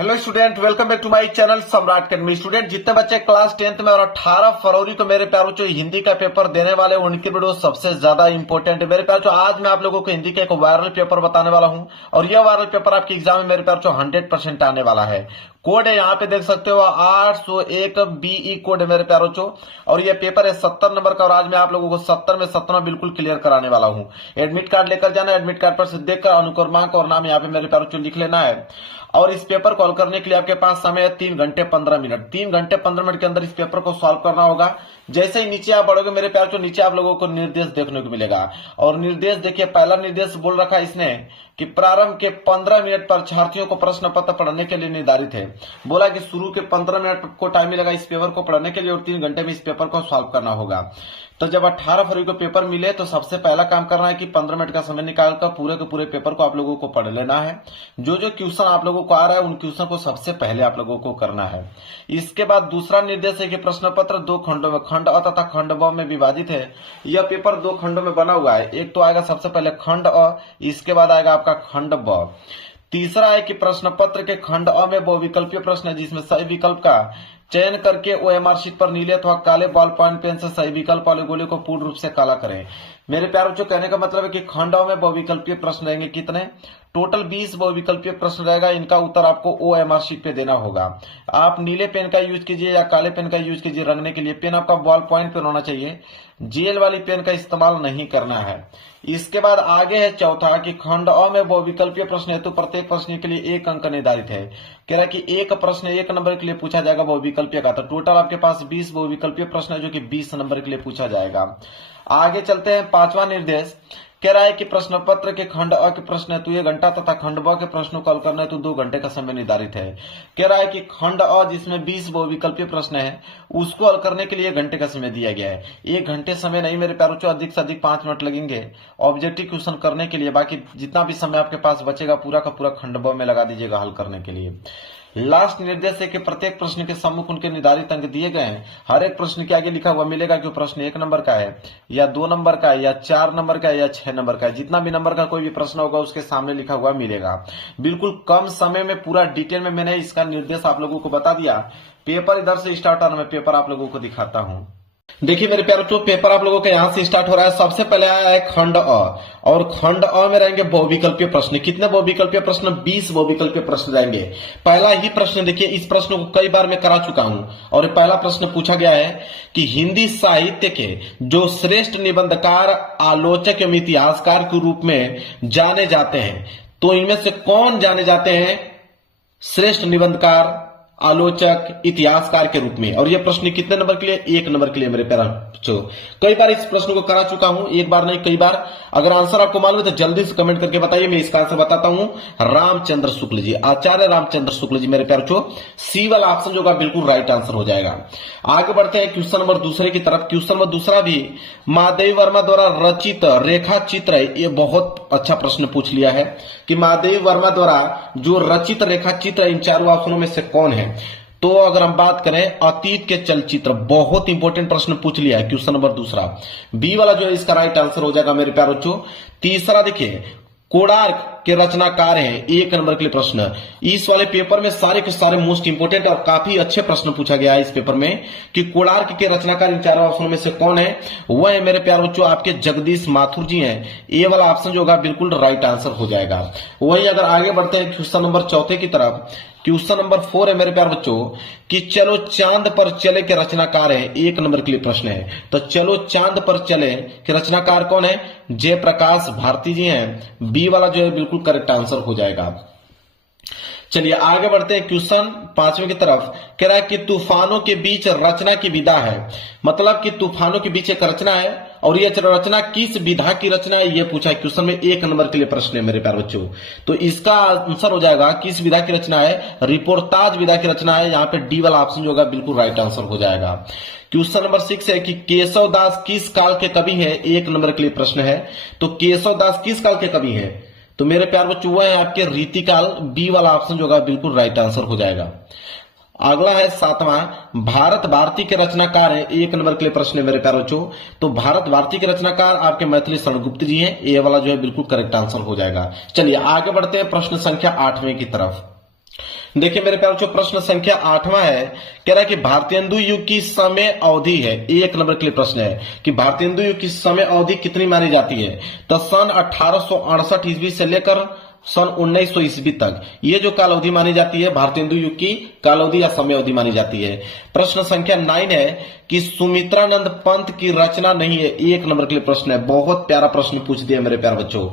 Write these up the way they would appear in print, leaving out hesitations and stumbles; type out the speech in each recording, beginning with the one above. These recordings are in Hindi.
Hello student, welcome back to my channel Samrat academy. Student, जितने बच्चे क्लास 10th में और 18 फरवरी को मेरे प्यारों जो हिंदी का पेपर देने वाले हैं, उनकी वीडियो सबसे ज्यादा इंपॉर्टेंट है मेरे प्यारों। जो आज मैं आप लोगों को हिंदी का एक वायरल पेपर बताने वाला हूं और यह वायरल पेपर आपके एग्जाम में मेरे प्यारों 100% आने वाला है। कोड है, यहाँ पे देख सकते हो 801 BE कोड है मेरे प्यारों चो। और ये पेपर है 70 नंबर का और आज मैं आप लोगों को 70 में 70 बिल्कुल क्लियर कराने वाला हूँ। एडमिट कार्ड लेकर जाना, एडमिट कार्ड पर से देखकर अनुक्रमांक और नाम यहाँ पे मेरे प्यारों चो लिख लेना है। और इस पेपर को हल करने के लिए आपके पास समय है 3 घंटे 15 मिनट। 3 घंटे 15 मिनट के अंदर इस पेपर को सॉल्व करना होगा। जैसे ही नीचे आप बढ़ोगे मेरे प्यार, तो नीचे आप लोगों को निर्देश देखने को मिलेगा। और निर्देश देखिए, पहला निर्देश बोल रखा है इसने कि प्रारंभ के 15 मिनट परीक्षार्थियों को प्रश्न पत्र पढ़ने के लिए निर्धारित है। बोला कि शुरू के 15 मिनट को टाइम मिलेगा इस पेपर को पढ़ने के लिए और 3 घंटे में इस पेपर को सॉल्व करना होगा। तो जब 18 फरवरी को पेपर मिले तो सबसे पहला काम करना है कि 15 मिनट का समय निकालकर पूरे के पूरे पेपर को आप लोगों को पढ़ लेना है। जो जो क्वेश्चन आप लोगों को आ रहा है उन क्वेश्चन को सबसे पहले आप लोगों को करना है। इसके बाद दूसरा निर्देश है कि प्रश्न पत्र 2 खंडों में, खंड अ तथा खंड ब में विभाजित है। यह पेपर 2 खंडों में बना हुआ है। एक तो आएगा सबसे पहले खंड अ, इसके बाद आएगा आपका खंड ब। तीसरा है कि प्रश्न पत्र के खंड अ में बहुविकल्पीय प्रश्न है, जिसमें सही विकल्प का चयन करके OMR शीट पर नीले अथवा काले बॉल पॉइंट पेन से सही विकल्प वाले गोले को पूर्ण रूप से काला करें। मेरे प्यारों, जो कहने का मतलब है कि खंड अ में बहुविकल्पीय प्रश्न रहेंगे कितने, टोटल 20 बहुविकल्पीय प्रश्न रहेगा। इनका उत्तर आपको OMR शीट पे देना होगा। आप नीले पेन का यूज कीजिए या काले पेन का यूज कीजिए रंगने के लिए। पेन आपका बॉल पॉइंट पेन होना चाहिए, जेल वाली पेन का इस्तेमाल नहीं करना है। इसके बाद आगे है चौथा कि खंड अ में बहुविकल्पीय प्रश्न हेतु प्रत्येक प्रश्न के लिए 1 अंक निर्धारित है। कह रहा है कि एक प्रश्न 1 नंबर के लिए पूछा जाएगा बहुविकल्पीय का। तो टोटल आपके पास 20 बहुविकल्पीय प्रश्न है जो कि 20 नंबर के लिए पूछा जाएगा। आगे चलते हैं, पांचवा निर्देश कह रहा है कि प्रश्न पत्र के खंड अ के प्रश्न हेतु 1 घंटा तथा खंड ब के प्रश्नों को हल करने हेतु 2 घंटे का समय निर्धारित है। कह रहा है कि खंड अ जिसमें 20 बहुविकल्पीय प्रश्न है उसको हल करने के लिए 1 घंटे का समय दिया गया है। 1 घंटे समय नहीं मेरे प्यारों, अधिक से अधिक 5 मिनट लगेंगे ऑब्जेक्टिव क्वेश्चन करने के लिए। बाकी जितना भी समय आपके पास बचेगा पूरा का पूरा खंड ब में लगा दीजिएगा हल करने के लिए। लास्ट निर्देश है कि प्रत्येक प्रश्न के सम्मुख उनके निर्धारित अंक दिए गए हैं। हर एक प्रश्न के आगे लिखा हुआ मिलेगा कि प्रश्न 1 नंबर का है या 2 नंबर का है या 4 नंबर का है या 6 नंबर का है। जितना भी नंबर का कोई भी प्रश्न होगा उसके सामने लिखा हुआ मिलेगा। बिल्कुल कम समय में पूरा डिटेल में मैंने इसका निर्देश आप लोगों को बता दिया। पेपर इधर से स्टार्ट होना, मैं पेपर आप लोगों को दिखाता हूं। देखिए मेरे प्यारे, तो पेपर आप लोगों का यहां से स्टार्ट हो रहा है। सबसे पहले आया है खंड अ और खंड अ में रहेंगे बहुविकल्पीय प्रश्न। कितने बहुविकल्पीय प्रश्न? 20 बहुविकल्पीय प्रश्न रहेंगे। पहला ही प्रश्न देखिए, इस प्रश्न को कई बार मैं करा चुका हूं और पहला प्रश्न पूछा गया है कि हिंदी साहित्य के जो श्रेष्ठ निबंधकार, आलोचक एवं इतिहासकार के रूप में जाने जाते हैं, तो इनमें से कौन जाने जाते हैं श्रेष्ठ निबंधकार, आलोचक, इतिहासकार के रूप में? और यह प्रश्न कितने नंबर के लिए? 1 नंबर के लिए मेरे प्यारे बच्चों। कई बार इस प्रश्न को करा चुका हूं, एक बार नहीं कई बार। अगर आंसर आपको मालूम है तो जल्दी से कमेंट करके बताइए, मैं इसका आंसर बताता हूं। रामचंद्र शुक्ल जी, आचार्य रामचंद्र शुक्ल जी मेरे प्यारे बच्चों। सी वाला ऑप्शन जो होगा बिल्कुल राइट आंसर हो जाएगा। आगे बढ़ते हैं क्वेश्चन नंबर दूसरे की तरफ। क्वेश्चन नंबर दूसरा भी महादेवी वर्मा द्वारा रचित रेखा चित्र है। ये बहुत अच्छा प्रश्न पूछ लिया है कि महादेवी वर्मा द्वारा जो रचित रेखा चित्र इन चारों ऑप्शनों में से कौन है। तो अगर हम बात करें अतीत के चलचित्र, बहुत इंपॉर्टेंट प्रश्न पूछ लिया है। क्वेश्चन नंबर दूसरा बी वाला जो है इसका राइट आंसर हो जाएगा मेरे प्यारे बच्चों। तीसरा देखिए, कोणार्क के रचनाकार हैं, 1 नंबर के लिए प्रश्न। इस वाले पेपर में सारे के सारे मोस्ट इंपोर्टेंट और काफी अच्छे प्रश्न पूछा गया है इस पेपर में कि कोणार्क के रचनाकार इन चारों ऑप्शनों में से कौन है। वह है मेरे प्यारे बच्चों आपके जगदीश माथुर जी हैं। ए वाला ऑप्शन जो होगा बिल्कुल राइट आंसर हो जाएगा। वही अगर आगे बढ़ते हैं क्वेश्चन नंबर चौथे की तरफ, क्वेश्चन नंबर 4 है मेरे प्यारे बच्चों कि चलो चांद पर चले के रचनाकार है। 1 नंबर के लिए प्रश्न है। तो चलो चांद पर चले के रचनाकार कौन है? जयप्रकाश भारती जी हैं। बी वाला जो है बिल्कुल करेक्ट आंसर हो जाएगा। चलिए आगे बढ़ते हैं क्वेश्चन 5वें की तरफ। कह रहा है कि तूफानों के बीच रचना की विधा है। मतलब कि तूफानों के बीच एक रचना है और यह रचना किस विधा की रचना है, यह पूछा है क्वेश्चन में। 1 नंबर के लिए प्रश्न है मेरे प्यारे बच्चों। तो इसका आंसर हो जाएगा किस विधा की रचना है? रिपोर्टाज विधा की रचना है। यहाँ पे डी वाला ऑप्शन जो होगा बिल्कुल राइट आंसर हो जाएगा। क्वेश्चन नंबर 6 है कि केशव दास किस काल के कवि है? 1 नंबर के लिए प्रश्न है। तो केशव दास किस काल के कवि है? तो मेरे प्यार बच्चों वो है आपके रीतिकाल। बी वाला ऑप्शन जो होगा बिल्कुल राइट आंसर हो जाएगा। अगला है 7वां, भारत भारती के रचनाकार है। 1 नंबर के लिए प्रश्न है मेरे प्यारे बच्चों। तो भारत भारती के रचनाकार आपके मैथिली शरण गुप्त जी हैं। ए वाला जो है बिल्कुल करेक्ट आंसर हो जाएगा। चलिए आगे बढ़ते हैं प्रश्न संख्या 8वें की तरफ। देखिए मेरे प्यारे बच्चों, प्रश्न संख्या 8वां है। कह रहा है कि भारतेंदु युग की समय अवधि है, 1 नंबर के लिए प्रश्न है कि भारतेंदु युग की समय अवधि कितनी मानी जाती है। तो सन 1868 ईस्वी से लेकर सन 1900 ईस्वी तक ये जो काल अवधि मानी जाती है भारतेंदु युग की काल अवधि या समय अवधि मानी जाती है। प्रश्न संख्या 9 है कि सुमित्रानंद पंत की रचना नहीं है, 1 नंबर के लिए प्रश्न है। बहुत प्यारा प्रश्न पूछ दिया मेरे प्यारे बच्चों।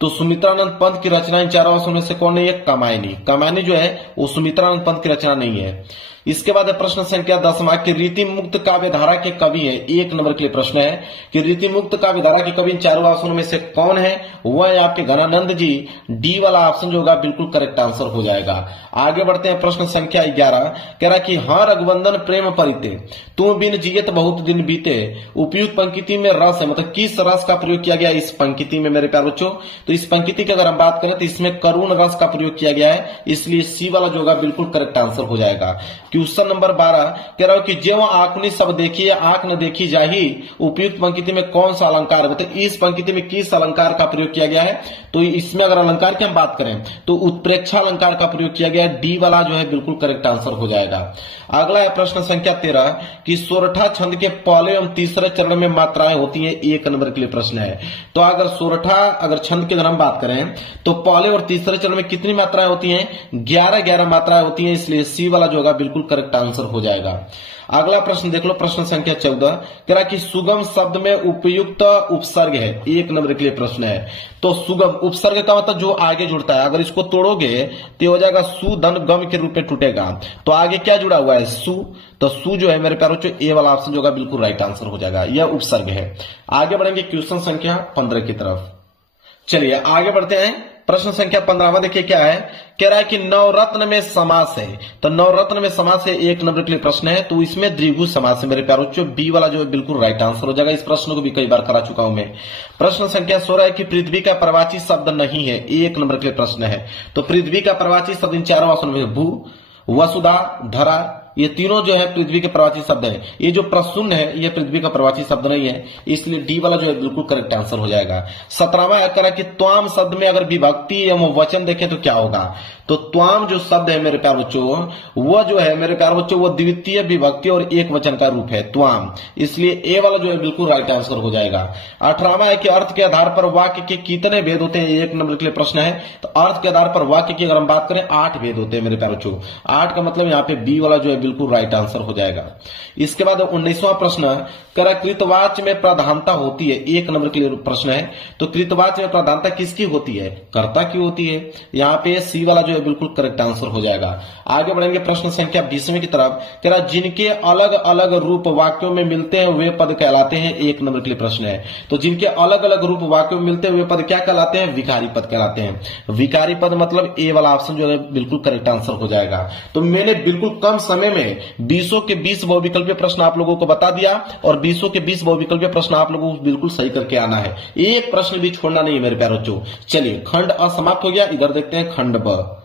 तो सुमित्रानंद पंत की रचना इन चारों में से कौन है? कामायनी। कामायनी जो है वो सुमित्रानंद पंत की रचना नहीं है। इसके बाद प्रश्न संख्या 10वां कि रीति मुक्त काव्य धारा के कवि है, 1 नंबर के लिए प्रश्न है कि रीति मुक्त काव्य धारा के कवि इन चारों ऑप्शनों में से कौन है? वह है आपके घनानंद जी। डी वाला ऑप्शन जो होगा बिल्कुल करेक्ट आंसर हो जाएगा। आगे बढ़ते हैं प्रश्न संख्या 11। कह रहा है कि हाँ रघुवंदन प्रेम परिते तुम बिन जियत बहुत दिन बीते, उपयुक्त पंक्ति में रस है, मतलब किस रस का प्रयोग किया गया इस पंक्ति में मेरे प्यारे बच्चों? तो इस पंक्ति की अगर हम बात करें तो इसमें करुण रस का प्रयोग किया गया है, इसलिए सी वाला जो होगा बिल्कुल करेक्ट आंसर हो जाएगा। क्वेश्चन नंबर 12 कह रहा हूं कि जो आंखनी सब देखी है आंख न देखी जाही, उपयुक्त पंक्ति में कौन सा अलंकार, मतलब इस पंक्ति में किस अलंकार का प्रयोग किया गया है? तो इसमें अगर अलंकार की हम बात करें तो उत्प्रेक्षा अलंकार का प्रयोग किया गया है, डी वाला जो है बिल्कुल करेक्ट आंसर हो जाएगा। अगला है प्रश्न संख्या 13 कि सोरठा छंद के पहले एवं तीसरे चरण में मात्राएं होती है, 1 नंबर के लिए प्रश्न है। तो अगर सोरठा अगर छंद की अगर हम बात करें तो पहले और तीसरे चरण में कितनी मात्राएं होती हैं? 11 मात्राएं होती हैं, इसलिए सी वाला जो होगा बिल्कुल करेक्ट आंसर हो जाएगा। अगला प्रश्न देख लो, प्रश्न संख्या 14 कह रहा कि सुगम शब्द में उपयुक्त उपसर्ग है, 1 नंबर के लिए प्रश्न है। तो सुगम उपसर्ग का मतलब जो आगे जुड़ता है, अगर इसको तोड़ोगे तो हो जाएगा सु धन गम के रूप में टूटेगा। तो आगे क्या जुड़ा हुआ है? सु। तो सु जो है मेरे प्यारे बच्चों ए वाला ऑप्शन जो होगा बिल्कुल राइट आंसर हो जाएगा, यह उपसर्ग है। आगे बढ़ेंगे क्वेश्चन संख्या 15 की तरफ। चलिए आगे बढ़ते हैं। प्रश्न संख्या 15 देखिए क्या है। कह रहा है कि नवरत्न में समास है, तो नवरत्न में समास है, 1 नंबर के लिए प्रश्न है। तो इसमें द्विगु समास है मेरे प्यारे बच्चों, बी वाला जो है बिल्कुल राइट आंसर हो जाएगा। इस प्रश्न को भी कई बार करा चुका हूं मैं। प्रश्न संख्या 16 है कि पृथ्वी का प्रवाची शब्द नहीं है, 1 नंबर के लिए प्रश्न है। तो पृथ्वी का प्रवाची शब्द इन चारों ऑप्शन में भू, वसुधा, धरा, ये तीनों जो है पृथ्वी के प्रवाची शब्द हैं। ये जो प्रसून है ये पृथ्वी का प्रवाची शब्द नहीं है, इसलिए डी वाला जो है बिल्कुल करेक्ट आंसर हो जाएगा। 17वां कह रहा कि त्वाम शब्द में अगर विभक्ति एवं वचन देखें तो क्या होगा? तो त्वाम जो शब्द है मेरे प्यारे बच्चों वो जो है मेरे प्यारे बच्चों वो द्वितीय विभक्ति और एक वचन का रूप है त्वाम, इसलिए ए वाला जो है बिल्कुल राइट आंसर हो जाएगा। 18वां है कि अर्थ के आधार पर वाक्य के कितने भेद होते हैं, 1 नंबर के लिए प्रश्न है। तो अर्थ के आधार पर वाक्य की अगर हम बात करें 8 भेद होते हैं मेरे प्यारे बच्चों। 8 का मतलब यहाँ पे बी वाला जो है बिल्कुल राइट आंसर हो जाएगा। इसके बाद 19वां प्रश्न करा कृतवाच्य में प्रधानता होती है, 1 नंबर के लिए प्रश्न है। तो कृतवाच्य में प्रधानता किसकी होती है? कर्ता की होती है। यहाँ पे सी वाला जो है बिल्कुल करेक्ट आंसर हो जाएगा। आगे बढ़ेंगे प्रश्न संख्या 20वें की तरफ। कह रहा जिनके अलग अलग रूप वाक्यों में मिलते हैं वे पद कहलाते हैं, 1 नंबर के लिए प्रश्न है। तो जिनके अलग अलग रूप वाक्यों में मिलते हैं वे पद क्या कहलाते हैं? विकारी पद कहलाते हैं। विकारी पद मतलब ए वाला ऑप्शन जो है बिल्कुल करेक्ट आंसर हो जाएगा। तो मैंने बिल्कुल कम समय में 20 के 20 बहुविकल्पीय प्रश्न आप लोगों को बता दिया और 20 के 20 बहुविकल्पीय प्रश्न आप लोगों को बिल्कुल सही करके आना है, एक प्रश्न भी छोड़ना नहीं है मेरे प्यारे बच्चों। चलिए खंड अ समाप्त हो गया, इधर देखते हैं खंड ब।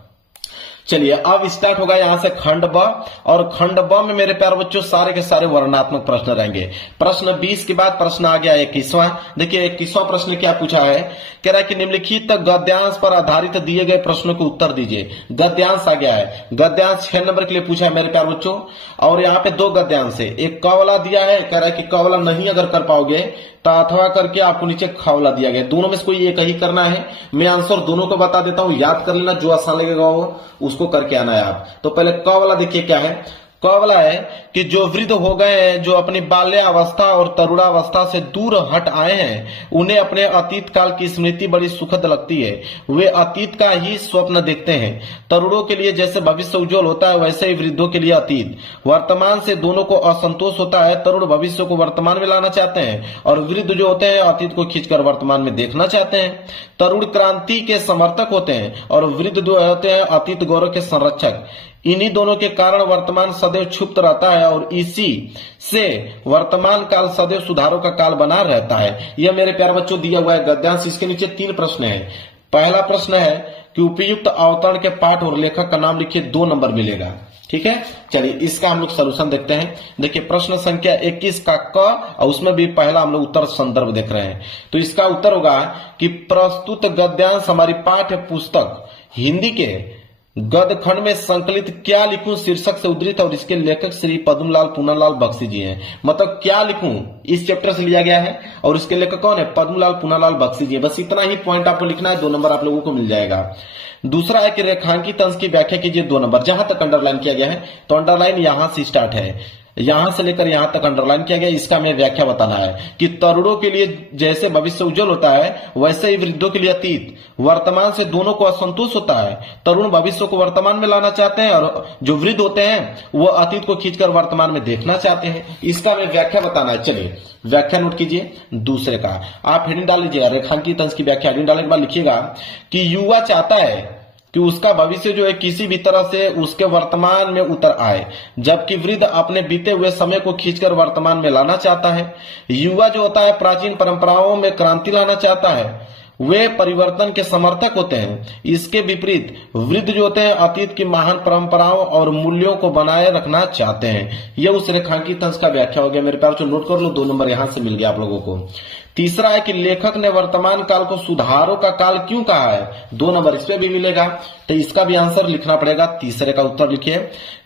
चलिए अब स्टार्ट होगा यहां से खंड ब, और खंड ब में मेरे प्यारे बच्चों सारे के सारे वर्णनात्मक प्रश्न रहेंगे। प्रश्न 20 के बाद प्रश्न आ गया 21वां। देखिए 21वां प्रश्न क्या पूछा है? कह रहा है कि निम्नलिखित गद्यांश पर आधारित दिए गए प्रश्नों को उत्तर दीजिए। गद्यांश आ गया है, गद्यांश 6 नंबर के लिए पूछा है मेरे प्यारे बच्चों। और यहाँ पे 2 गद्यांश है, एक क वाला दिया है, कह रहा है कि क वाला नहीं अगर कर पाओगे तो अथवा करके आपको नीचे ख वाला दिया गया, दोनों में से कोई एक ही करना है। मैं आंसर दोनों को बता देता हूं, याद कर लेना, जो आसान लगेगा वो उसको करके आना है आप। तो पहले क वाला देखिए क्या है। क वाला है कि जो वृद्ध हो गए हैं, जो अपनी बाल्यावस्था और तरुणावस्था से दूर हट आए हैं, उन्हें अपने अतीत काल की स्मृति बड़ी सुखद लगती है। वे अतीत का ही स्वप्न देखते हैं। तरुणों के लिए जैसे भविष्य उज्जवल होता है वैसे ही वृद्धों के लिए अतीत। वर्तमान से दोनों को असंतोष होता है। तरुण भविष्य को वर्तमान में लाना चाहते हैं और वृद्ध जो होते हैं अतीत को खींचकर वर्तमान में देखना चाहते हैं। तरुण क्रांति के समर्थक होते हैं और वृद्ध जो होते हैं अतीत गौरव के संरक्षक। इन्हीं दोनों के कारण वर्तमान सदैव क्षुब्ध रहता है और इसी से वर्तमान काल सदैव सुधारों का काल बना रहता है। यह मेरे प्यारे बच्चों दिया हुआ है गद्यांश। इसके नीचे 3 प्रश्न है। पहला प्रश्न है कि उपयुक्त अवतरण के पाठ और लेखक का नाम लिखिए, 2 नंबर मिलेगा। ठीक है, चलिए इसका हम लोग सोल्यूशन देखते हैं। देखिए प्रश्न संख्या 21 का क, और उसमें भी पहला हम लोग उत्तर संदर्भ देख रहे हैं। तो इसका उत्तर होगा कि प्रस्तुत गद्यांश हमारी पाठ्य पुस्तक हिंदी के गदखंड में संकलित क्या लिखूं शीर्षक से उद्धृत और इसके लेखक श्री पद्मलाल पूनालाल बख्शी जी हैं। मतलब क्या लिखूं इस चैप्टर से लिया गया है और इसके लेखक कौन है, पद्मलाल पूनालाल बख्शी जी है। बस इतना ही पॉइंट आपको लिखना है, 2 नंबर आप लोगों को मिल जाएगा। दूसरा है कि रेखांकित अंश की व्याख्या कीजिए, 2 नंबर। जहां तक अंडरलाइन किया गया है तो अंडरलाइन यहां से स्टार्ट है, यहां से लेकर यहां तक अंडरलाइन किया गया। इसका हमें व्याख्या बताना है कि तरुणों के लिए जैसे भविष्य उज्जवल होता है वैसे ही वृद्धों के लिए अतीत वर्तमान से दोनों को असंतोष होता है। तरुण भविष्य को वर्तमान में लाना चाहते हैं और जो वृद्ध होते हैं वो अतीत को खींचकर वर्तमान में देखना चाहते हैं। इसका हमें व्याख्या बताना है। चलिए व्याख्या नोट कीजिए। दूसरे का आप हेडिंग डाल लीजिएगा, रेखांकित अंश की व्याख्या हेडिंग डालने के बाद लिखिएगा कि युवा चाहता है कि उसका भविष्य जो है किसी भी तरह से उसके वर्तमान में उतर आए, जबकि वृद्ध अपने बीते हुए समय को खींचकर वर्तमान में लाना चाहता है। युवा जो होता है प्राचीन परंपराओं में क्रांति लाना चाहता है, वे परिवर्तन के समर्थक होते हैं। इसके विपरीत वृद्ध जो होते हैं अतीत की महान परंपराओं और मूल्यों को बनाए रखना चाहते हैं। यह उस रेखांकित अंश का व्याख्या हो गया मेरे प्यार। नोट कर लो, 2 नंबर यहां से मिल गया आप लोगों को। तीसरा है कि लेखक ने वर्तमान काल को सुधारों का काल क्यों कहा है, 2 नंबर इस पे भी मिलेगा। तो इसका भी आंसर लिखना पड़ेगा। तीसरे का उत्तर लिखिए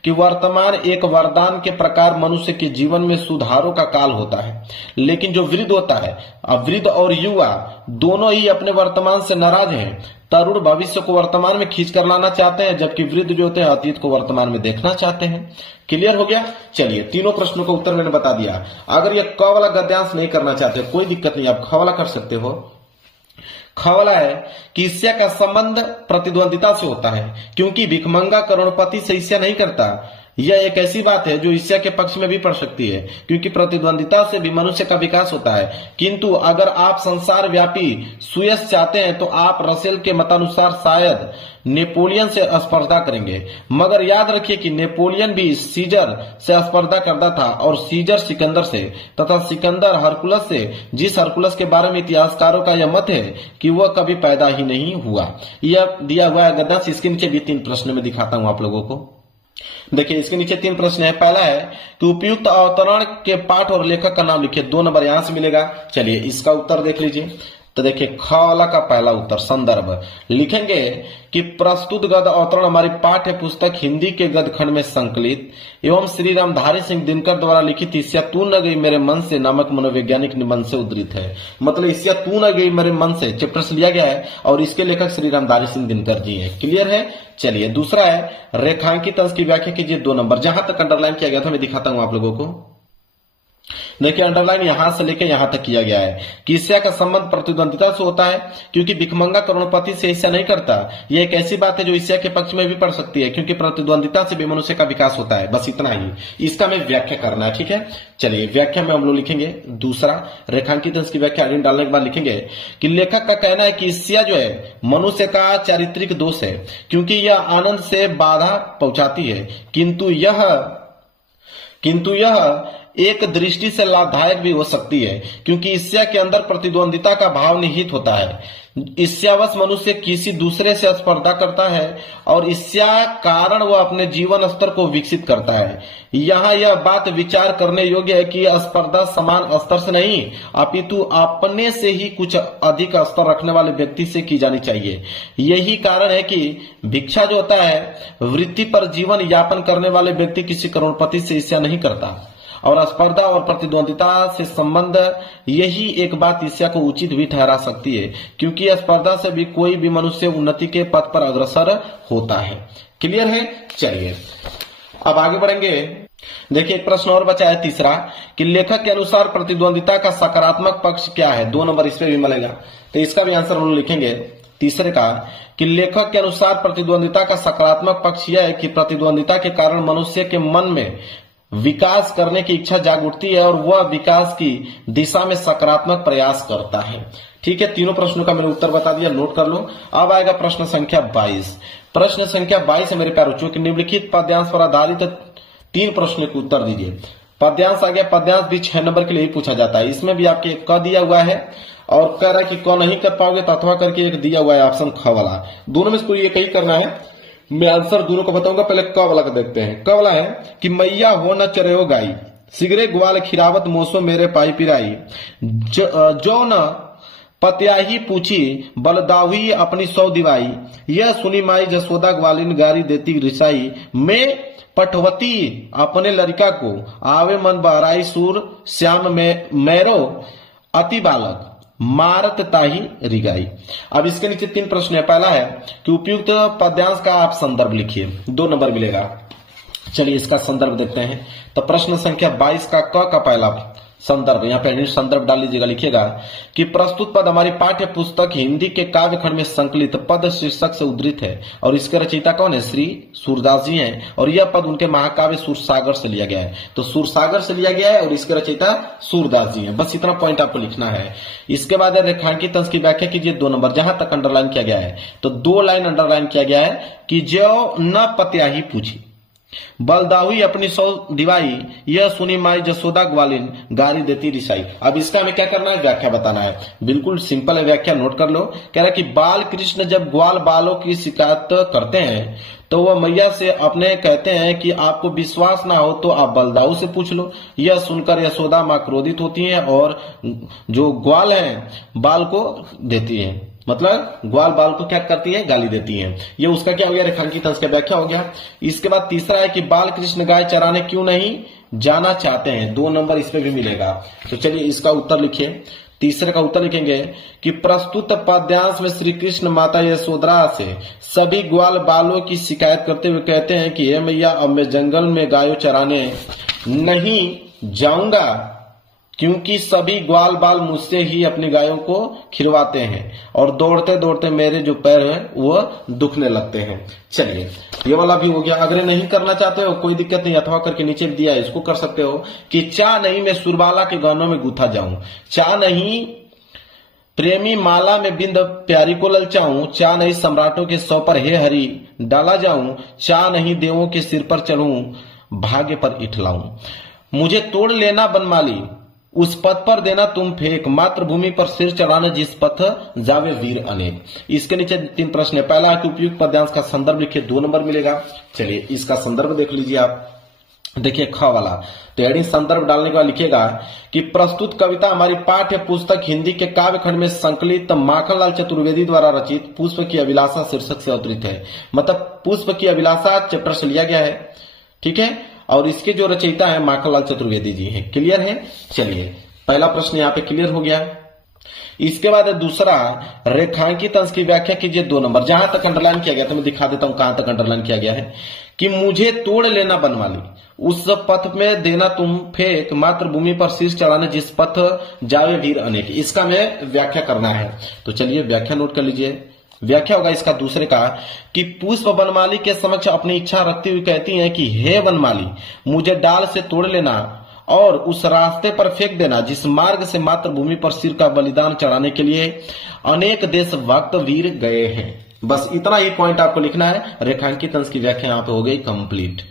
कि वर्तमान एक वरदान के प्रकार मनुष्य के जीवन में सुधारों का काल होता है, लेकिन जो वृद्ध होता है, अब वृद्ध और युवा दोनों ही अपने वर्तमान से नाराज हैं। तरुण भविष्य को वर्तमान में खींच कर लाना चाहते हैं, जबकि वृद्ध जो होते हैं अतीत को वर्तमान में देखना चाहते हैं। क्लियर हो गया। चलिए तीनों प्रश्नों का उत्तर मैंने बता दिया। अगर ये क वाला गद्यांश नहीं करना चाहते कोई दिक्कत नहीं, आप ख वाला कर सकते हो। ख वाला है कि ईर्ष्या का संबंध प्रतिद्वंदिता से होता है, क्योंकि भिखमंगा करोड़पति से ईर्ष्या नहीं करता। यह एक ऐसी बात है जो ईर्ष्या के पक्ष में भी पड़ सकती है, क्योंकि प्रतिद्वंदिता से भी मनुष्य का विकास होता है। किंतु अगर आप संसार व्यापी सुयश चाहते हैं तो आप रसेल के मतानुसार शायद नेपोलियन से स्पर्धा करेंगे। मगर याद रखिए कि नेपोलियन भी सीजर से स्पर्धा करता था और सीजर सिकंदर से, तथा सिकंदर हरकुलस से, जिस हरकुलस के बारे में इतिहासकारों का यह मत है कि वह कभी पैदा ही नहीं हुआ। यह दिया हुआ है गद्यांश। इसके नीचे भी 3 प्रश्न में दिखाता हूं आप लोगों को। देखिए इसके नीचे 3 प्रश्न है। पहला है कि उपयुक्त अवतरण के पाठ और लेखक का नाम लिखिए, 2 नंबर यहां से मिलेगा। चलिए इसका उत्तर देख लीजिए। तो देखिए ख वाला का पहला उत्तर संदर्भ लिखेंगे कि प्रस्तुत गद्य अवतरण हमारी पाठ्य पुस्तक हिंदी के गद्यखंड में संकलित एवं श्री रामधारी सिंह दिनकर द्वारा लिखित ईर्ष्या तू न गई मेरे मन से नामक मनोवैज्ञानिक निबंध से उद्धृत है। मतलब ईर्ष्या तू न गई मेरे मन से चैप्टर से लिया गया है और इसके लेखक श्री रामधारी सिंह दिनकर जी हैं। क्लियर है। चलिए दूसरा है रेखांकित अंश की व्याख्या कीजिए, 2 नंबर। जहां तक अंडरलाइन किया गया था मैं दिखाता हूं आप लोगों को। देखिए अंडरलाइन यहां से लेकर यहां तक किया गया है कि ईर्ष्या का संबंध प्रतिद्वंदिता से होता है, क्योंकि भिखमंगा करोड़पति से ईर्ष्या नहीं करता। यह एक ऐसी बात है जो ईर्ष्या के पक्ष में भी पड़ सकती है, क्योंकि प्रतिद्वंदिता से भी मनुष्य का विकास होता है। बस इतना ही इसका हमें व्याख्या करना है। ठीक है। चलिए व्याख्या में हम लोग लिखेंगे दूसरा रेखांकित अंश की व्याख्या डालने के बाद लिखेंगे कि लेखक का कहना है कि ईर्ष्या जो है मनुष्य का चारित्रिक दोष है, क्योंकि यह आनंद से बाधा पहुंचाती है, किंतु यह एक दृष्टि से लाभदायक भी हो सकती है, क्योंकि ईर्ष्या के अंदर प्रतिद्वंदिता का भाव निहित होता है। ईर्ष्यावश मनुष्य किसी दूसरे से स्पर्धा करता है और ईर्ष्या कारण वह अपने जीवन स्तर को विकसित करता है। यहाँ यह बात विचार करने योग्य है कि स्पर्धा समान स्तर से नहीं अपितु अपने से ही कुछ अधिक स्तर रखने वाले व्यक्ति से की जानी चाहिए। यही कारण है कि भिक्षा जो होता है वृत्ति पर जीवन यापन करने वाले व्यक्ति किसी करोड़पति से ईर्ष्या नहीं करता, और स्पर्धा और प्रतिद्वंदिता से संबंध यही एक बात ईर्ष्या को उचित भी ठहरा सकती है, क्योंकि स्पर्धा से भी कोई भी मनुष्य उन्नति के पथ पर अग्रसर होता है। क्लियर है। चलिए अब आगे बढ़ेंगे। देखिए एक प्रश्न और बचा है तीसरा कि लेखक के अनुसार प्रतिद्वंदिता का सकारात्मक पक्ष क्या है, 2 नंबर इस पे भी मिलेगा। तो इसका भी आंसर हम लोग लिखेंगे तीसरे का कि लेखक के अनुसार प्रतिद्वंदिता का सकारात्मक पक्ष यह है कि प्रतिद्वंदिता के कारण मनुष्य के मन में विकास करने की इच्छा जाग उठती है और वह विकास की दिशा में सकारात्मक प्रयास करता है। ठीक है। तीनों प्रश्नों का मैंने उत्तर बता दिया, नोट कर लो। अब आएगा प्रश्न संख्या 22। प्रश्न संख्या 22 है मेरे प्यारे बच्चों कि निम्नलिखित पद्यांश पर आधारित 3 प्रश्नों के उत्तर दीजिए। पद्यांश आ गया। पद्यांश भी 6 नंबर के लिए ही पूछा जाता है। इसमें भी आपके क दिया हुआ है और कह रहा है कि क नहीं कर पाओगे तो अथवा करके एक दिया हुआ है ऑप्शन ख वाला। दोनों में से कोई एक ही करना है। मैं आंसर दोनों को बताऊंगा। पहले क वाला का देखते हैं। क वाला है कि मैया हो न चरेओ गाई, सिगरे ग्वाल खिरावत मोसो मेरे पाई पिराई, जो न पत्याही पूछी बलदाहुई अपनी 100 दिवाई, यह सुनी माई जसोदा ग्वालिन गारी देती रिसाई, मैं पटवती अपने लड़का को आवे मन बहराई सूर श्याम में मैरो अति बालक मारत ताही रिगाई। अब इसके नीचे 3 प्रश्न है। पहला है कि उपयुक्त पद्यांश का आप संदर्भ लिखिए, 2 नंबर मिलेगा। चलिए इसका संदर्भ देखते हैं। तो प्रश्न संख्या 22 का क का पहला संदर्भ, यहाँ पे संदर्भ डाल लीजिएगा, लिखिएगा कि प्रस्तुत पद हमारी पाठ्य पुस्तक हिंदी के काव्य खंड में संकलित पद शीर्षक से उद्धृत है और इसके रचयिता कौन है? श्री सूरदास जी हैं और यह पद उनके महाकाव्य सूरसागर से लिया गया है। तो सूरसागर से लिया गया है और इसके रचयिता सूरदास जी हैं। बस इतना पॉइंट आपको लिखना है। इसके बाद रेखांकित अंश की व्याख्या कीजिए 2 नंबर, जहां तक अंडरलाइन किया गया है। तो 2 लाइन अंडरलाइन किया गया है कि जो न पत्याही पूछी बलदाहुई अपनी 100 दिवाई, यह सुनी माई जसोदा ग्वालिन गारी देती रिसाई। अब इसका हमें क्या करना है? व्याख्या बताना है। बिल्कुल सिंपल है, व्याख्या नोट कर लो। कह रहा है कि बाल कृष्ण जब ग्वाल बालों की शिकायत करते हैं तो वह मैया से अपने कहते हैं कि आपको विश्वास ना हो तो आप बलदाऊ से पूछ लो। यह सुनकर यशोदा मां क्रोधित होती हैं और जो ग्वाल हैं बाल को देती हैं, मतलब ग्वाल बाल को क्या करती है? गाली देती हैं। ये उसका क्या हो गया? रेखांकित अंश का व्याख्या हो गया। इसके बाद तीसरा है कि बाल कृष्ण गाय चराने क्यों नहीं जाना चाहते हैं, 2 नंबर इस पे भी मिलेगा। तो चलिए इसका उत्तर लिखिए। तीसरे का उत्तर लिखेंगे कि प्रस्तुत पद्यांश में श्री कृष्ण माता यशोदा से सभी ग्वाल बालों की शिकायत करते हुए कहते हैं कि हे मैया, अब मैं जंगल में गायों चराने नहीं जाऊंगा क्योंकि सभी ग्वाल बाल मुझसे ही अपनी गायों को खिलवाते हैं और दौड़ते दौड़ते मेरे जो पैर हैं वो दुखने लगते हैं। चलिए ये वाला भी हो गया। अगर नहीं करना चाहते हो कोई दिक्कत नहीं, अथवा करके नीचे दिया है, इसको कर सकते हो कि चाह नहीं मैं सुरबाला के गानों में गुथा जाऊं, चाह नहीं प्रेमी माला में बिंद प्यारी को ललचाऊं, चाह नहीं सम्राटों के सौ पर हे हरि डाला जाऊं, चाह नहीं देवों के सिर पर चढ़ूं भाग्य पर इठलाऊं, मुझे तोड़ लेना बनमाली उस पथ पर देना तुम फेंक, मातृभूमि पर सिर चढ़ाना जिस पथ जावे वीर अनेक। इसके नीचे 3 प्रश्न है। पहला कि उपयुक्त पद्यांश का संदर्भ लिखिए, 2 नंबर मिलेगा। चलिए इसका संदर्भ देख लीजिए आप। देखिए ख वाला, तो हेडिंग संदर्भ डालने के बाद लिखिएगा कि प्रस्तुत कविता हमारी पाठ्य पुस्तक हिंदी के काव्य खंड में संकलित माखनलाल चतुर्वेदी द्वारा रचित पुष्प की अभिलाषा शीर्षक से अवतरित है। मतलब पुष्प की अभिलाषा चैप्टर से लिया गया है, ठीक है, और इसके जो रचयिता है माखनलाल चतुर्वेदी जी हैं। क्लियर है? चलिए पहला प्रश्न यहाँ पे क्लियर हो गया। इसके बाद दूसरा, रेखांकित अंश की व्याख्या कीजिए 2 नंबर, जहां तक अंडरलाइन किया गया, तो मैं दिखा देता हूं कहां तक अंडरलाइन किया गया है कि मुझे तोड़ लेना बनवाली उस पथ में देना तुम फेंक, मातृभूमि पर शीश चढ़ाने जिस पथ जावे वीर अनेक। इसका मैं व्याख्या करना है, तो चलिए व्याख्या नोट कर लीजिए। व्याख्या होगा इसका दूसरे का कि पुष्प वनमाली के समक्ष अपनी इच्छा रखती हुई कहती हैं कि हे वनमाली, मुझे डाल से तोड़ लेना और उस रास्ते पर फेंक देना जिस मार्ग से मातृभूमि पर सिर का बलिदान चढ़ाने के लिए अनेक देशभक्त वीर गए हैं। बस इतना ही पॉइंट आपको लिखना है। रेखांकित अंश की व्याख्या यहाँ पे हो गई कंप्लीट।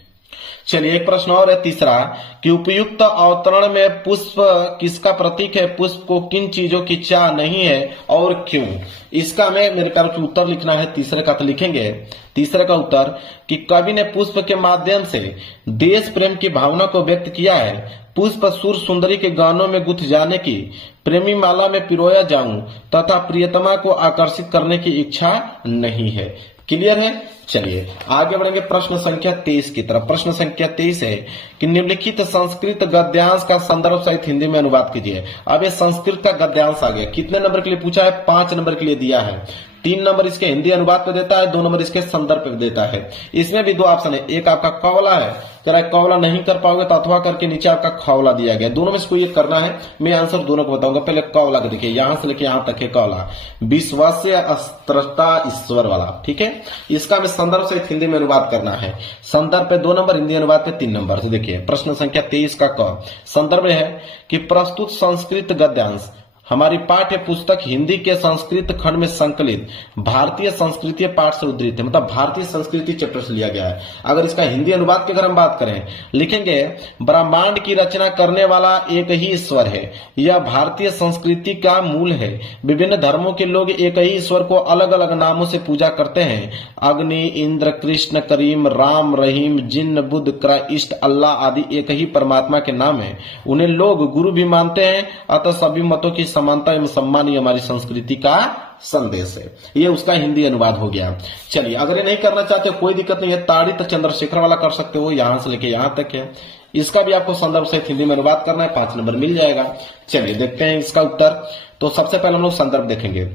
चलिए एक प्रश्न और है, तीसरा कि उपयुक्त अवतरण में पुष्प किसका प्रतीक है, पुष्प को किन चीजों की चाह नहीं है और क्यों। इसका हमें मेरे ख्याल से उत्तर लिखना है। तीसरे का तो लिखेंगे, तीसरे का उत्तर कि कवि ने पुष्प के माध्यम से देश प्रेम की भावना को व्यक्त किया है। पुष्प सुर सुंदरी के गानों में गुथ जाने की, प्रेमी माला में पिरोया जाऊं तथा प्रियतमा को आकर्षित करने की इच्छा नहीं है। क्लियर है? चलिए आगे बढ़ेंगे प्रश्न संख्या 23 की तरफ। प्रश्न संख्या 23 है कि निम्नलिखित संस्कृत गद्यांश का संदर्भ सहित हिंदी में अनुवाद कीजिए। अब ये संस्कृत का गद्यांश आ गया। कितने नंबर के लिए पूछा है? 5 नंबर के लिए दिया है। 3 नंबर इसके हिंदी अनुवाद पे देता है, 2 नंबर इसके संदर्भ पे देता है। इसमें भी 2 ऑप्शन है, एक आपका कौला है, जरा कौला नहीं कर पाओगे तो अथवा करके नीचे आपका खौला दिया गया। दोनों में से कोई एक करना है। मैं आंसर दोनों को बताऊंगा। पहले कौला को देखिए, यहां से लेके यहां तक है कौला, विश्वास्य अस्त्रता ईश्वर वाला, ठीक है। इसका हमें संदर्भ से हिंदी में अनुवाद करना है। संदर्भ पे 2 नंबर, हिंदी अनुवाद पे 3 नंबर। तो देखिए प्रश्न संख्या 23 का क संदर्भ है कि प्रस्तुत संस्कृत गद्यांश हमारी पाठ्य पुस्तक हिंदी के संस्कृत खंड में संकलित भारतीय संस्कृति पाठ से उद्धृत है। मतलब भारतीय संस्कृति चैप्टर से लिया गया है। अगर इसका हिंदी अनुवाद की अगर हम बात करें, लिखेंगे ब्रह्मांड की रचना करने वाला एक ही ईश्वर है। यह भारतीय संस्कृति का मूल है। विभिन्न धर्मों के लोग एक ही ईश्वर को अलग अलग नामों से पूजा करते हैं। अग्नि, इंद्र, कृष्ण, करीम, राम, रहीम, जिन्न, बुद्ध, कृष्ण, अल्लाह आदि एक ही परमात्मा के नाम है। उन्हें लोग गुरु भी मानते हैं। अतः सभी मतों की समानता एवं सम्मान ही हमारी संस्कृति का संदेश है। ये उसका हिंदी अनुवाद हो गया। चलिए, अगर ये नहीं करना चाहते कोई दिक्कत नहीं है, ताड़ित चंद्रशेखर वाला कर सकते हो, यहां से लेके यहां तक है। इसका भी आपको संदर्भ सहित हिंदी में अनुवाद करना है, 5 नंबर मिल जाएगा। चलिए देखते हैं इसका उत्तर। तो सबसे पहले हम लोग संदर्भ देखेंगे।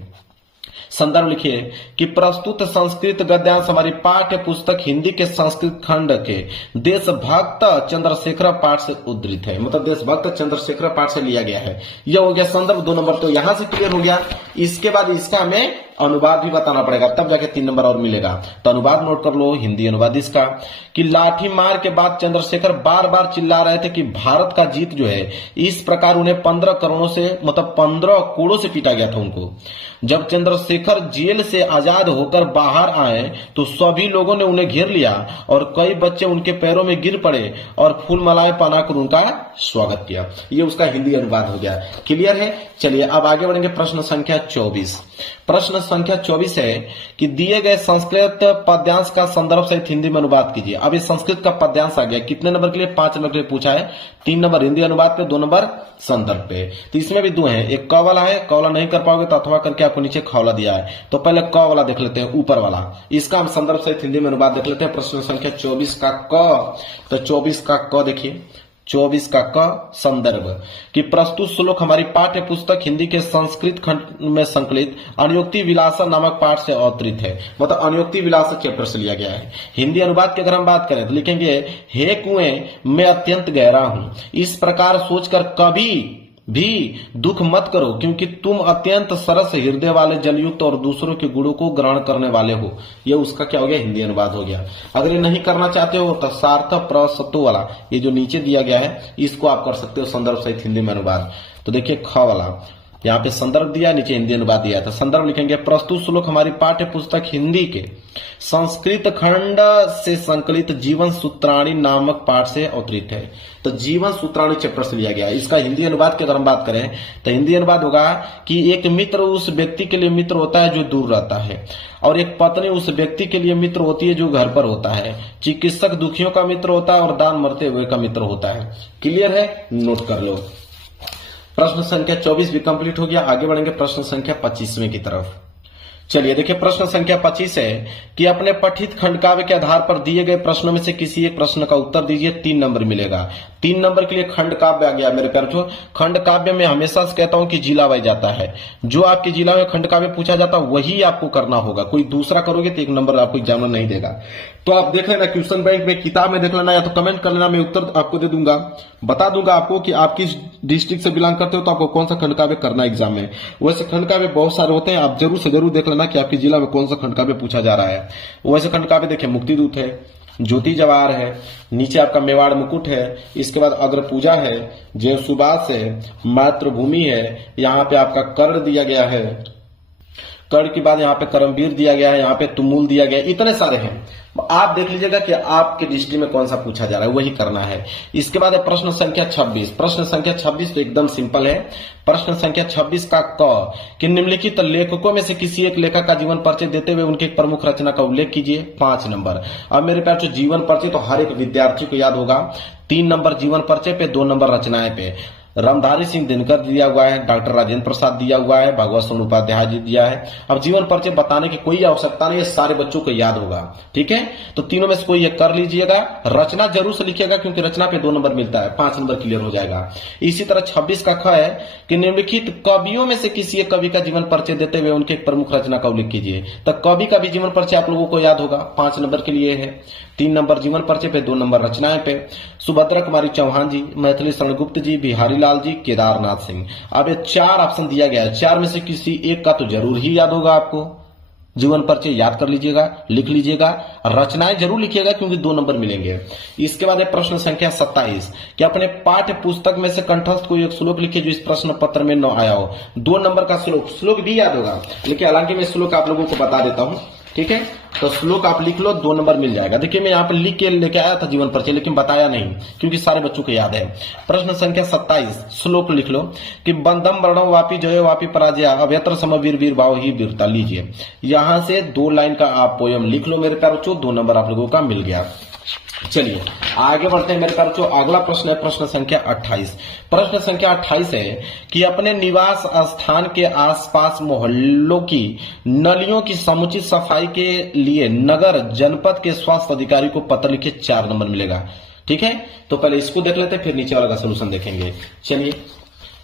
संदर्भ लिखिए कि प्रस्तुत संस्कृत गद्यांश हमारी पाठ्य पुस्तक हिंदी के संस्कृत खंड के देशभक्त चंद्रशेखर पाठ से उद्धृत है, मतलब देशभक्त चंद्रशेखर पाठ से लिया गया है। यह हो गया संदर्भ 2 नंबर, तो यहां से क्लियर हो गया। इसके बाद इसका हमें अनुवाद भी बताना पड़ेगा, तब जाके 3 नंबर और मिलेगा। तो अनुवाद नोट कर लो, हिंदी अनुवाद इसका कि लाठी मार के बाद चंद्रशेखर बार बार चिल्ला रहे थे कि भारत का जीत जो है, इस प्रकार उन्हें 15 करोड़ों से, मतलब 15 कोड़ों से पीटा गया था उनको। जब चंद्रशेखर जेल से आजाद होकर बाहर आए तो सभी लोगों ने उन्हें घेर लिया और कई बच्चे उनके पैरों में गिर पड़े और फूल मालाएं पहनाकर उनका स्वागत किया। ये उसका हिंदी अनुवाद हो गया। क्लियर है? चलिए अब आगे बढ़ेंगे। प्रश्न संख्या 24। प्रश्न संख्या 24 है कि दिए गए संस्कृत पद्यांश का संदर्भ सहित हिंदी में अनुवाद कीजिए। अब ये संस्कृत का पद्यांश आ गया, कितने नंबर के लिए? 5 नंबर के लिए पूछा है। 3 नंबर हिंदी अनुवाद पे, 2 नंबर संदर्भ पे। तो इसमें भी 2 है, एक क वाला है, क वाला नहीं कर पाओगे तो अथवा करके आपको नीचे ख वाला दिया है। तो पहले क वाला देख लेते हैं, ऊपर वाला। इसका हम संदर्भ सहित हिंदी में अनुवाद देख लेते हैं। प्रश्न संख्या 24 का क, तो 24 का क देखिए, 24 का क संदर्भ कि प्रस्तुत श्लोक हमारी पाठ्य पुस्तक हिंदी के संस्कृत खंड में संकलित अनुयुक्ति विलासा नामक पाठ से अवतरित है, मतलब अनुयुक्ति विलासा चैप्टर से लिया गया है। हिंदी अनुवाद की अगर हम बात करें तो लिखेंगे, हे कुएं मैं अत्यंत गहरा हूं, इस प्रकार सोचकर कभी भी दुख मत करो, क्योंकि तुम अत्यंत सरस हृदय वाले जलयुक्त और दूसरों के गुणों को ग्रहण करने वाले हो। ये उसका क्या हो गया? हिंदी अनुवाद हो गया। अगर ये नहीं करना चाहते हो तो सार्थक प्रसत्व वाला ये जो नीचे दिया गया है, इसको आप कर सकते हो संदर्भ सहित हिंदी में अनुवाद। तो देखिए ख वाला यहाँ पे संदर्भ दिया, नीचे हिंदी अनुवाद दिया था। संदर्भ लिखेंगे, प्रस्तुत श्लोक हमारी पाठ्य पुस्तक हिंदी के संस्कृत खंड से संकलित जीवन सूत्राणी नामक पाठ से अवतरित है। तो जीवन सूत्राणी चैप्टर से लिया गया है। इसका हिंदी अनुवाद की अगर हम बात करें तो हिंदी अनुवाद होगा कि एक मित्र उस व्यक्ति के लिए मित्र होता है जो दूर रहता है, और एक पत्नी उस व्यक्ति के लिए मित्र होती है जो घर पर होता है। चिकित्सक दुखियों का मित्र होता है और दान मरते हुए का मित्र होता है। क्लियर है? नोट कर लो। प्रश्न संख्या 24 भी कंप्लीट हो गया। आगे बढ़ेंगे प्रश्न संख्या 25वें की तरफ। चलिए देखिए, प्रश्न संख्या 25 है कि अपने पठित खंड काव्य के आधार पर दिए गए प्रश्नों में से किसी एक प्रश्न का उत्तर दीजिए। 3 नंबर मिलेगा। 3 नंबर के लिए खंड काव्य आ गया मेरे प्यारे। खंड काव्य में हमेशा से कहता हूं कि जिला वाइज जाता है, जो आपके जिला में खंड काव्य पूछा जाता है वही आपको करना होगा। कोई दूसरा करोगे तो 1 नंबर आपको एग्जामिनर नहीं देगा। तो आप देख लेना, क्वेश्चन बैंक में किताब में देख लेना, या तो कमेंट कर लेना, मैं उत्तर आपको दे दूंगा, बता दूंगा आपको कि आप किस डिस्ट्रिक्ट से बिलोंग करते हो तो आपको कौन सा खंड काव्य करना है एग्जाम में। वैसे खंड काव्य बहुत सारे होते हैं, आप जरूर से जरूर देख लेना कि आपके जिला में कौन सा खंड काव्य पूछा जा रहा है। वैसे खंड काव्य देखिए, मुक्तिदूत है, ज्योति जवाहर है, नीचे आपका मेवाड़ मुकुट है, इसके बाद अग्र पूजा है, जय सुबास है, मातृभूमि है, यहाँ पे आपका कर्ण दिया गया है, कर्ण के बाद यहाँ पे करमवीर दिया गया है, यहाँ पे तुमुल दिया गया है, इतने सारे हैं। आप देख लीजिएगा कि आपके डिस्ट्रिक्ट में कौन सा पूछा जा रहा है, वही करना है। इसके बाद है प्रश्न संख्या 26। प्रश्न संख्या 26 तो एकदम सिंपल है। प्रश्न संख्या 26 का क कि निम्नलिखित लेखकों में से किसी एक लेखक का जीवन परिचय देते हुए उनकी एक प्रमुख रचना का उल्लेख कीजिए। 5 नंबर। अब मेरे प्यार जो जीवन परिचय तो हर एक विद्यार्थी को याद होगा। 3 नंबर जीवन परिचय पे, 2 नंबर रचनाएं पे। रामधारी सिंह दिनकर दिया हुआ है, डॉक्टर राजेंद्र प्रसाद दिया हुआ है, भगवत सिंह उपाध्याय जी दिया है। अब जीवन परिचय बताने की कोई आवश्यकता नहीं है, सारे बच्चों को याद होगा। ठीक है, तो तीनों में से कोई एक कर लीजिएगा। रचना जरूर से लिखिएगा क्योंकि रचना पे 2 नंबर मिलता है, 5 नंबर क्लियर हो जाएगा। इसी तरह 26 का ख है कि निम्नलिखित कवियों में से किसी एक कवि का जीवन परिचय देते हुए उनके एक प्रमुख रचना का उल्लेख कीजिए। तो कवि का भी जीवन परिचय आप लोगों को याद होगा, 5 नंबर के लिए है। 3 नंबर जीवन परिचय पे, 2 नंबर रचनाएं पे। सुभद्रा कुमारी चौहान जी, मैथिली शरण गुप्त जी, बिहारी लाल जी, केदारनाथ सिंह। अब ये 4 ऑप्शन दिया गया है, 4 में से किसी एक का तो जरूर ही याद होगा आपको। जीवन परिचय याद कर लीजिएगा, लिख लीजिएगा, रचनाएं जरूर लिखिएगा क्योंकि 2 नंबर मिलेंगे। इसके बाद है प्रश्न संख्या 27 कि अपने पाठ्य पुस्तक में से कंठस्थ कोई एक श्लोक लिखिए जो इस प्रश्न पत्र में न आया हो। 2 नंबर का श्लोक भी याद होगा, लेकिन हालांकि मैं श्लोक आप लोगों को बता देता हूं। ठीक है, तो श्लोक आप लिख लो, 2 नंबर मिल जाएगा। देखिए मैं यहाँ पर लिख के लेके आया था जीवन परिचय, लेकिन बताया नहीं क्योंकि सारे बच्चों को याद है। प्रश्न संख्या 27 श्लोक लिख लो कि बंधम वर्णम वापी जयो वापी पराजय अभ्यत्र सम वीर वीर भाव ही वीरता। लीजिए यहां से 2 लाइन का आप पोयम लिख लो मेरे प्यारे बच्चों, 2 नंबर आप लोगों का मिल गया। चलिए आगे बढ़ते हैं मेरे पास। जो अगला प्रश्न है प्रश्न संख्या 28। प्रश्न संख्या 28 है कि अपने निवास स्थान के आसपास मोहल्लों की नलियों की समुचित सफाई के लिए नगर जनपद के स्वास्थ्य अधिकारी को पत्र लिखे। 4 नंबर मिलेगा। ठीक है, तो पहले इसको देख लेते हैं, फिर नीचे वाला का सोल्यूशन देखेंगे। चलिए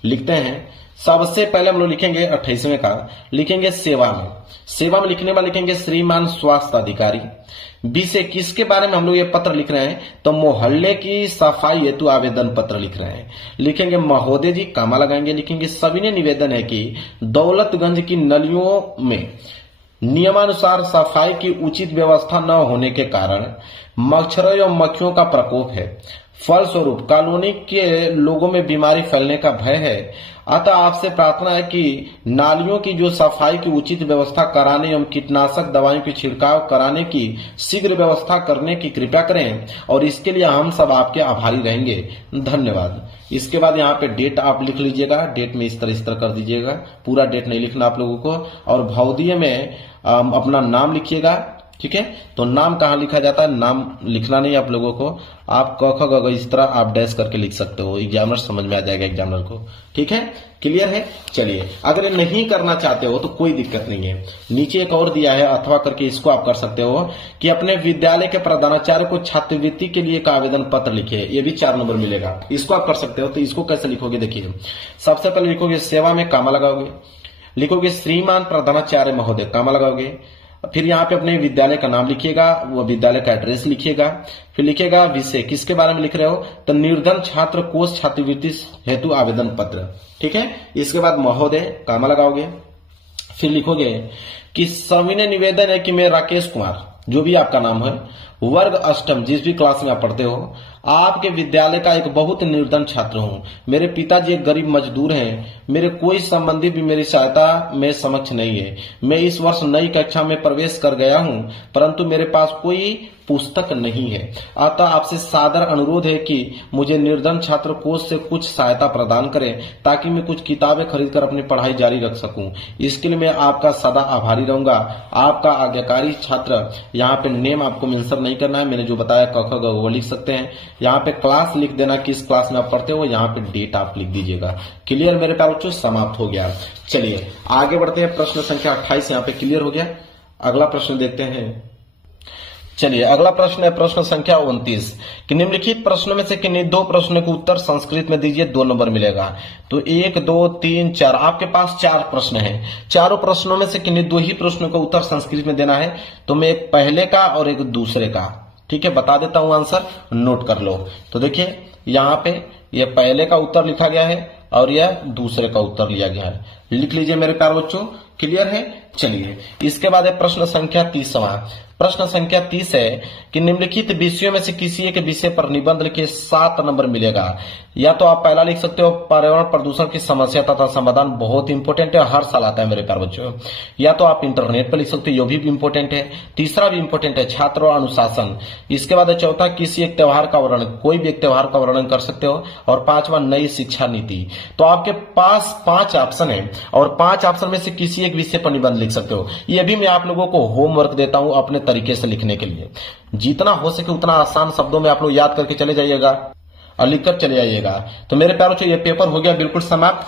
लिखते हैं। सबसे पहले हम लोग लिखेंगे 28वें का, लिखेंगे सेवा में। सेवा में लिखने में लिखेंगे श्रीमान स्वास्थ्य अधिकारी। बी से किसके बारे में हम लोग ये पत्र लिख रहे हैं, तो मोहल्ले की सफाई हेतु आवेदन पत्र लिख रहे हैं। लिखेंगे महोदय जी, कामा लगाएंगे, लिखेंगे सविनय निवेदन है कि दौलतगंज की नलियों में नियमानुसार सफाई की उचित व्यवस्था न होने के कारण मच्छरों एवं मक्खियों का प्रकोप है। फलस्वरूप कॉलोनी के लोगों में बीमारी फैलने का भय है। अतः आपसे प्रार्थना है कि नालियों की जो सफाई की उचित व्यवस्था कराने एवं कीटनाशक दवाइयों की छिड़काव कराने की शीघ्र व्यवस्था करने की कृपा करें और इसके लिए हम सब आपके आभारी रहेंगे। धन्यवाद। इसके बाद यहाँ पे डेट आप लिख लीजिएगा। डेट में इस तरह कर दीजिएगा, पूरा डेट नहीं लिखना आप लोगों को। और भौतिक में अपना नाम लिखिएगा। ठीक है, तो नाम कहाँ लिखा जाता है, नाम लिखना नहीं आप लोगों को। आप क ख ग इस तरह आप डैश करके लिख सकते हो, एग्जामिनर समझ में आ जाएगा एग्जामिनर को। ठीक है, क्लियर है। चलिए अगर नहीं करना चाहते हो तो कोई दिक्कत नहीं है, नीचे एक और दिया है अथवा करके, इसको आप कर सकते हो कि अपने विद्यालय के प्रधानाचार्य को छात्रवृत्ति के लिए एक आवेदन पत्र लिखे। ये भी 4 नंबर मिलेगा, इसको आप कर सकते हो। तो इसको कैसे लिखोगे, देखिए सबसे पहले लिखोगे सेवा में कामा लगाओगे, लिखोगे श्रीमान प्रधानाचार्य महोदय, कामा लगाओगे। फिर यहाँ पे अपने विद्यालय का नाम लिखिएगा, वो विद्यालय का एड्रेस लिखिएगा। फिर लिखिएगा विषय, किसके बारे में लिख रहे हो, तो निर्धन छात्र कोष छात्रवृत्ति हेतु आवेदन पत्र। ठीक है, इसके बाद महोदय, कामा लगाओगे। फिर लिखोगे कि सविनय निवेदन है कि मैं राकेश कुमार, जो भी आपका नाम है, वर्ग अष्टम, जिस भी क्लास में आप पढ़ते हो, आपके विद्यालय का एक बहुत निर्धन छात्र हूँ। मेरे पिताजी एक गरीब मजदूर हैं। मेरे कोई संबंधी भी मेरी सहायता में समक्ष नहीं है। मैं इस वर्ष नई कक्षा में प्रवेश कर गया हूँ, परंतु मेरे पास कोई पुस्तक नहीं है। अतः आपसे सादर अनुरोध है कि मुझे निर्धन छात्र कोष से कुछ सहायता प्रदान करें ताकि मैं कुछ किताबें खरीदकर अपनी पढ़ाई जारी रख सकूं। इसके लिए मैं आपका सदा आभारी रहूंगा। आपका आज्ञाकारी छात्र। यहाँ पे नेम आपको मेंशन नहीं करना है, मैंने जो बताया क ख ग वो लिख सकते हैं। यहाँ पे क्लास लिख देना, किस क्लास में आप पढ़ते हो, यहाँ पे डेट आप लिख दीजिएगा। क्लियर मेरे प्यारे बच्चों, समाप्त हो गया। चलिए आगे बढ़ते हैं। प्रश्न संख्या 28 यहाँ पे क्लियर हो गया। अगला प्रश्न देखते हैं। चलिए अगला प्रश्न है प्रश्न संख्या 29 कि निम्नलिखित प्रश्नों में से किन्हीं 2 प्रश्नों के उत्तर संस्कृत में दीजिए, 2 नंबर मिलेगा। तो 1 2 3 4 आपके पास 4 प्रश्न हैं। चारों प्रश्नों में से किन्हीं 2 ही प्रश्नों का उत्तर संस्कृत में देना है। तो मैं एक पहले का और एक दूसरे का, ठीक है, बता देता हूं, आंसर नोट कर लो। तो देखिए यहाँ पे ये पहले का उत्तर लिखा गया है और यह दूसरे का उत्तर लिया गया है। लिख लीजिए मेरे प्यारे बच्चों, क्लियर है। चलिए इसके बाद है प्रश्न संख्या 30वां। प्रश्न संख्या 30 है कि निम्नलिखित विषयों में से किसी एक विषय पर निबंध लिखे, 7 नंबर मिलेगा। या तो आप पहला लिख सकते हो पर्यावरण प्रदूषण की समस्या तथा समाधान, बहुत इंपॉर्टेंट है, हर साल आता है मेरे प्यारे बच्चों। या तो आप इंटरनेट पर लिख सकते हो, ये भी इंपॉर्टेंट है। तीसरा भी इंपॉर्टेंट है छात्र और अनुशासन। इसके बाद चौथा किसी एक त्योहार का वर्णन, कोई भी एक त्योहार का वर्णन कर सकते हो। और 5वां नई शिक्षा नीति। तो आपके पास 5 ऑप्शन है और 5 ऑप्शन में से किसी एक विषय पर निबंध लिख सकते हो। ये भी मैं आप लोगों को होमवर्क देता हूं अपने तरीके से लिखने के लिए। जितना हो सके उतना आसान शब्दों में आप लोग याद करके चले जाइएगा और लिखकर चले जाइएगा। तो मेरे प्यारों से ये पेपर हो गया बिल्कुल समाप्त।